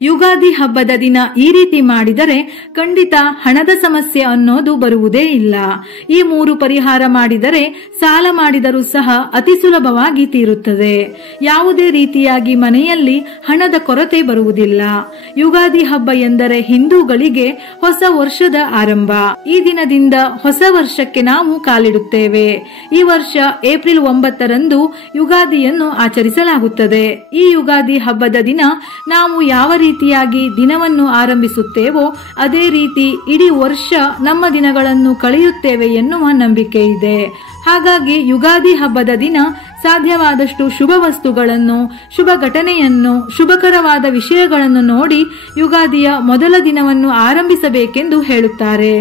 ಯುಗಾದಿ ಹಬ್ಬದ ದಿನ ಈ ರೀತಿ ಮಾಡಿದರೆ ಖಂಡಿತ ಹಣದ ಸಮಸ್ಯೆ ಅನ್ನೋದು ಬರುವುದೇ ಇಲ್ಲ. ಈ 3 ಪರಿಹಾರ ಮಾಡಿದರೆ ಸಾಲ ಮಾಡಿದರೂ ಸಹ ಅತಿ ಸುಲಭವಾಗಿ ತೀರುತ್ತದೆ. ಯಾವುದೇ ರೀತಿಯಾಗಿ ಮನೆಯಲ್ಲಿ ಹಣದ ಕೊರತೆ ಬರುವುದಿಲ್ಲ. ಯುಗಾದಿ ಹಬ್ಬ ಎಂದರೆ ಹಿಂದೂಗಳಿಗೆ ಹೊಸ ವರ್ಷದ ಆರಂಭ. ಈ ದಿನದಿಂದ ಹೊಸ ವರ್ಷಕ್ಕೆ ನಾವು ಕಾಲಿಡುತ್ತೇವೆ. ಈ ವರ್ಷ ಏಪ್ರಿಲ್ 9ರಂದು ಯುಗಾದಿಯನ್ನು ಆಚರಿಸಲಾಗುತ್ತದೆ. ಈ ಯುಗಾದಿ ಹಬ್ಬದ ದಿನ ನಾವು ಯಾವ ರೀತಿಯಾಗಿ ದಿನವನ್ನು ಆರಂಭಿಸುತ್ತೇವೋ ಅದೇ ರೀತಿ ಇಡೀ ವರ್ಷ ನಮ್ಮ ದಿನಗಳನ್ನು ಕಳೆಯುತ್ತೇವೆ ಎನ್ನುವ ನಂಬಿಕೆ ಇದೆ. ಹಾಗಾಗಿ ಯುಗಾದಿ ಹಬ್ಬದ ದಿನ ಸಾಧ್ಯವಾದಷ್ಟು ಶುಭ ವಸ್ತುಗಳನ್ನು, ಶುಭ ಘಟನೆಯನ್ನು, ಶುಭಕರವಾದ ವಿಷಯಗಳನ್ನು ನೋಡಿ ಯುಗಾದಿಯ ಮೊದಲ ದಿನವನ್ನು ಆರಂಭಿಸಬೇಕೆಂದು ಹೇಳುತ್ತಾರೆ.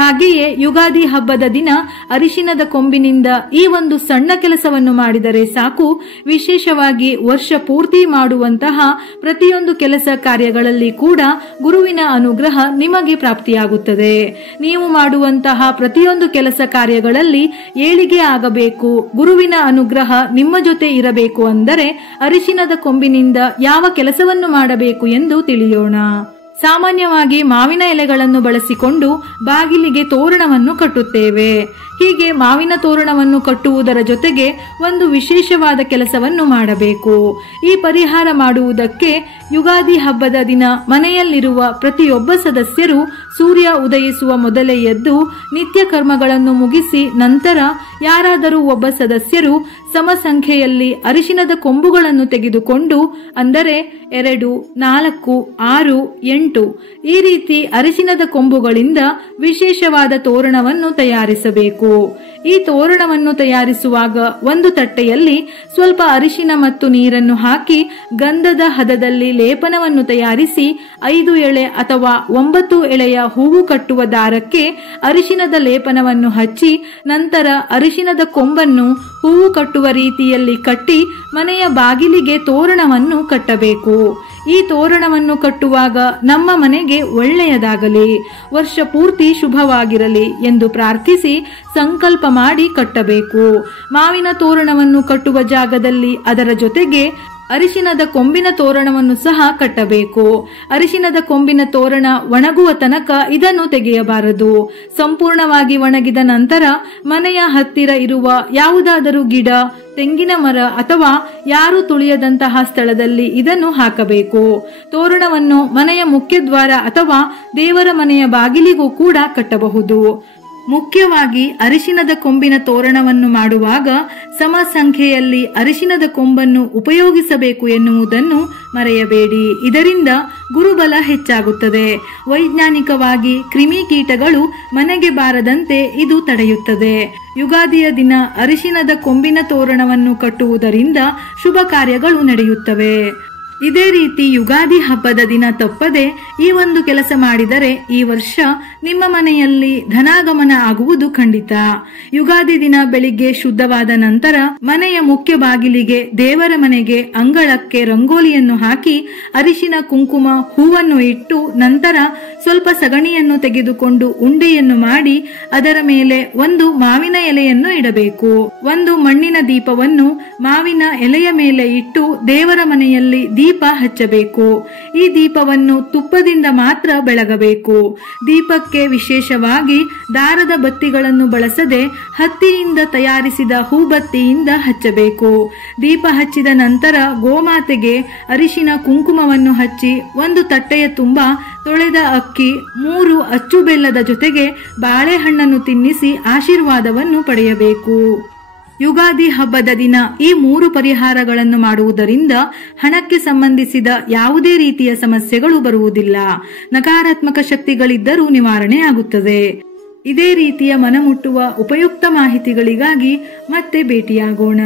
ಹಾಗೆಯೇ ಯುಗಾದಿ ಹಬ್ಬದ ದಿನ ಅರಿಶಿನದ ಕೊಂಬಿನಿಂದ ಈ ಒಂದು ಸಣ್ಣ ಕೆಲಸವನ್ನು ಮಾಡಿದರೆ ಸಾಕು. ವಿಶೇಷವಾಗಿ ವರ್ಷ ಪೂರ್ತಿ ಮಾಡುವಂತಹ ಪ್ರತಿಯೊಂದು ಕೆಲಸ ಕಾರ್ಯಗಳಲ್ಲಿ ಕೂಡ ಗುರುವಿನ ಅನುಗ್ರಹ ನಿಮಗೆ ಪ್ರಾಪ್ತಿಯಾಗುತ್ತದೆ. ನೀವು ಮಾಡುವಂತಹ ಪ್ರತಿಯೊಂದು ಕೆಲಸ ಕಾರ್ಯಗಳಲ್ಲಿ ಏಳಿಗೆ ಆಗಬೇಕು, ಗುರುವಿನ ಅನುಗ್ರಹ ನಿಮ್ಮ ಜೊತೆ ಇರಬೇಕು ಅಂದರೆ ಅರಿಶಿನದ ಕೊಂಬಿನಿಂದ ಯಾವ ಕೆಲಸವನ್ನು ಮಾಡಬೇಕು ಎಂದು ತಿಳಿಯೋಣ. ಸಾಮಾನ್ಯವಾಗಿ ಮಾವಿನ ಎಲೆಗಳನ್ನು ಬಳಸಿಕೊಂಡು ಬಾಗಿಲಿಗೆ ತೋರಣವನ್ನು ಕಟ್ಟುತ್ತೇವೆ. ಹೀಗೆ ಮಾವಿನ ತೋರಣವನ್ನು ಕಟ್ಟುವುದರ ಜೊತೆಗೆ ಒಂದು ವಿಶೇಷವಾದ ಕೆಲಸವನ್ನು ಮಾಡಬೇಕು. ಈ ಪರಿಹಾರ ಮಾಡುವುದಕ್ಕೆ ಯುಗಾದಿ ಹಬ್ಬದ ದಿನ ಮನೆಯಲ್ಲಿರುವ ಪ್ರತಿಯೊಬ್ಬ ಸದಸ್ಯರು ಸೂರ್ಯ ಉದಯಿಸುವ ಮೊದಲೇ ಎದ್ದು ನಿತ್ಯ ಕರ್ಮಗಳನ್ನು ಮುಗಿಸಿ ನಂತರ ಯಾರಾದರೂ ಒಬ್ಬ ಸದಸ್ಯರು ಸಮ ಸಂಖ್ಯೆಯಲ್ಲಿ ಅರಿಶಿನದ ಕೊಂಬುಗಳನ್ನು ತೆಗೆದುಕೊಂಡು, ಅಂದರೆ 2, 4, 6, 8 ಈ ರೀತಿ ಅರಿಶಿನದ ಕೊಂಬುಗಳಿಂದ ವಿಶೇಷವಾದ ತೋರಣವನ್ನು ತಯಾರಿಸಬೇಕು. ಈ ತೋರಣವನ್ನು ತಯಾರಿಸುವಾಗ ಒಂದು ತಟ್ಟೆಯಲ್ಲಿ ಸ್ವಲ್ಪ ಅರಿಶಿನ ಮತ್ತು ನೀರನ್ನು ಹಾಕಿ ಗಂಧದ ಹದದಲ್ಲಿ ಲೇಪನವನ್ನು ತಯಾರಿಸಿ 5 ಎಳೆ ಅಥವಾ 9 ಎಳೆಯ ಹೂವು ಕಟ್ಟುವ ದಾರಕ್ಕೆ ಅರಿಶಿನದ ಲೇಪನವನ್ನು ಹಚ್ಚಿ ನಂತರ ಅರಿಶಿನದ ಕೊಂಬನ್ನು ಹೂವು ಕಟ್ಟುವ ರೀತಿಯಲ್ಲಿ ಕಟ್ಟಿ ಮನೆಯ ಬಾಗಿಲಿಗೆ ತೋರಣವನ್ನು ಕಟ್ಟಬೇಕು. ಈ ತೋರಣವನ್ನು ಕಟ್ಟುವಾಗ ನಮ್ಮ ಮನೆಗೆ ಒಳ್ಳೆಯದಾಗಲಿ, ವರ್ಷ ಪೂರ್ತಿ ಶುಭವಾಗಿರಲಿ ಎಂದು ಪ್ರಾರ್ಥಿಸಿ ಸಂಕಲ್ಪ ಮಾಡಿ ಕಟ್ಟಬೇಕು. ಮಾವಿನ ತೋರಣವನ್ನು ಕಟ್ಟುವ ಜಾಗದಲ್ಲಿ ಅದರ ಜೊತೆಗೆ ಅರಿಶಿನದ ಕೊಂಬಿನ ತೋರಣವನ್ನು ಸಹ ಕಟ್ಟಬೇಕು. ಅರಿಶಿನದ ಕೊಂಬಿನ ತೋರಣ ಒಣಗುವ ತನಕ ಇದನ್ನು ತೆಗೆಯಬಾರದು. ಸಂಪೂರ್ಣವಾಗಿ ಒಣಗಿದ ನಂತರ ಮನೆಯ ಹತ್ತಿರ ಇರುವ ಯಾವುದಾದರೂ ಗಿಡ, ತೆಂಗಿನ ಮರ ಅಥವಾ ಯಾರು ತುಳಿಯದಂತಹ ಸ್ಥಳದಲ್ಲಿ ಇದನ್ನು ಹಾಕಬೇಕು. ತೋರಣವನ್ನು ಮನೆಯ ಮುಖ್ಯದ್ವಾರ ಅಥವಾ ದೇವರ ಮನೆಯ ಬಾಗಿಲಿಗೂ ಕೂಡ ಕಟ್ಟಬಹುದು. ಮುಖ್ಯವಾಗಿ ಅರಿಶಿನದ ಕೊಂಬಿನ ತೋರಣವನ್ನು ಮಾಡುವಾಗ ಸಮ ಸಂಖ್ಯೆಯಲ್ಲಿ ಅರಿಶಿನದ ಕೊಂಬನ್ನು ಉಪಯೋಗಿಸಬೇಕು ಎನ್ನುವುದನ್ನು ಮರೆಯಬೇಡಿ. ಇದರಿಂದ ಗುರುಬಲ ಹೆಚ್ಚಾಗುತ್ತದೆ. ವೈಜ್ಞಾನಿಕವಾಗಿ ಕ್ರಿಮಿಕೀಟಗಳು ಮನೆಗೆ ಬಾರದಂತೆ ಇದು ತಡೆಯುತ್ತದೆ. ಯುಗಾದಿಯ ದಿನ ಅರಿಶಿನದ ಕೊಂಬಿನ ತೋರಣವನ್ನು ಕಟ್ಟುವುದರಿಂದ ಶುಭ ಕಾರ್ಯಗಳು ನಡೆಯುತ್ತವೆ. ಇದೇ ರೀತಿ ಯುಗಾದಿ ಹಬ್ಬದ ದಿನ ತಪ್ಪದೆ ಈ ಒಂದು ಕೆಲಸ ಮಾಡಿದರೆ ಈ ವರ್ಷ ನಿಮ್ಮ ಮನೆಯಲ್ಲಿ ಧನಾಗಮನ ಆಗುವುದು ಖಂಡಿತ. ಯುಗಾದಿ ದಿನ ಬೆಳಿಗ್ಗೆ ಶುದ್ಧವಾದ ನಂತರ ಮನೆಯ ಮುಖ್ಯ ಬಾಗಿಲಿಗೆ, ದೇವರ ಮನೆಗೆ, ಅಂಗಳಕ್ಕೆ ರಂಗೋಲಿಯನ್ನು ಹಾಕಿ ಅರಿಶಿನ, ಕುಂಕುಮ, ಹೂವನ್ನು ಇಟ್ಟು ನಂತರ ಸ್ವಲ್ಪ ಸಗಣಿಯನ್ನು ತೆಗೆದುಕೊಂಡು ಉಂಡೆಯನ್ನು ಮಾಡಿ ಅದರ ಮೇಲೆ ಒಂದು ಮಾವಿನ ಎಲೆಯನ್ನು ಇಡಬೇಕು. ಒಂದು ಮಣ್ಣಿನ ದೀಪವನ್ನು ಮಾವಿನ ಎಲೆಯ ಮೇಲೆ ಇಟ್ಟು ದೇವರ ಮನೆಯಲ್ಲಿ ದೀಪ ಹಚ್ಚಬೇಕು. ಈ ದೀಪವನ್ನು ತುಪ್ಪದಿಂದ ಮಾತ್ರ ಬೆಳಗಬೇಕು. ದೀಪಕ್ಕೆ ವಿಶೇಷವಾಗಿ ದಾರದ ಬತ್ತಿಗಳನ್ನು ಬಳಸದೆ ಹತ್ತಿಯಿಂದ ತಯಾರಿಸಿದ ಹೂಬತ್ತಿಯಿಂದ ಹಚ್ಚಬೇಕು. ದೀಪ ಹಚ್ಚಿದ ನಂತರ ಗೋಮಾತೆಗೆ ಅರಿಶಿನ ಕುಂಕುಮವನ್ನು ಹಚ್ಚಿ ಒಂದು ತಟ್ಟೆಯ ತುಂಬ ತೊಳೆದ ಅಕ್ಕಿ, 3 ಅಚ್ಚು ಬೆಲ್ಲದ ಜೊತೆಗೆ ಬಾಳೆಹಣ್ಣನ್ನು ತಿನ್ನಿಸಿ ಆಶೀರ್ವಾದವನ್ನು ಪಡೆಯಬೇಕು. ಯುಗಾದಿ ಹಬ್ಬದ ದಿನ ಈ 3 ಪರಿಹಾರಗಳನ್ನು ಮಾಡುವುದರಿಂದ ಹಣಕ್ಕೆ ಸಂಬಂಧಿಸಿದ ಯಾವುದೇ ರೀತಿಯ ಸಮಸ್ಯೆಗಳು ಬರುವುದಿಲ್ಲ. ನಕಾರಾತ್ಮಕ ಶಕ್ತಿಗಳಿದ್ದರೂ ನಿವಾರಣೆ ಆಗುತ್ತದೆ. ಇದೇ ರೀತಿಯ ಮನಮುಟ್ಟುವ ಉಪಯುಕ್ತ ಮಾಹಿತಿಗಳಿಗಾಗಿ ಮತ್ತೆ ಭೇಟಿಯಾಗೋಣ.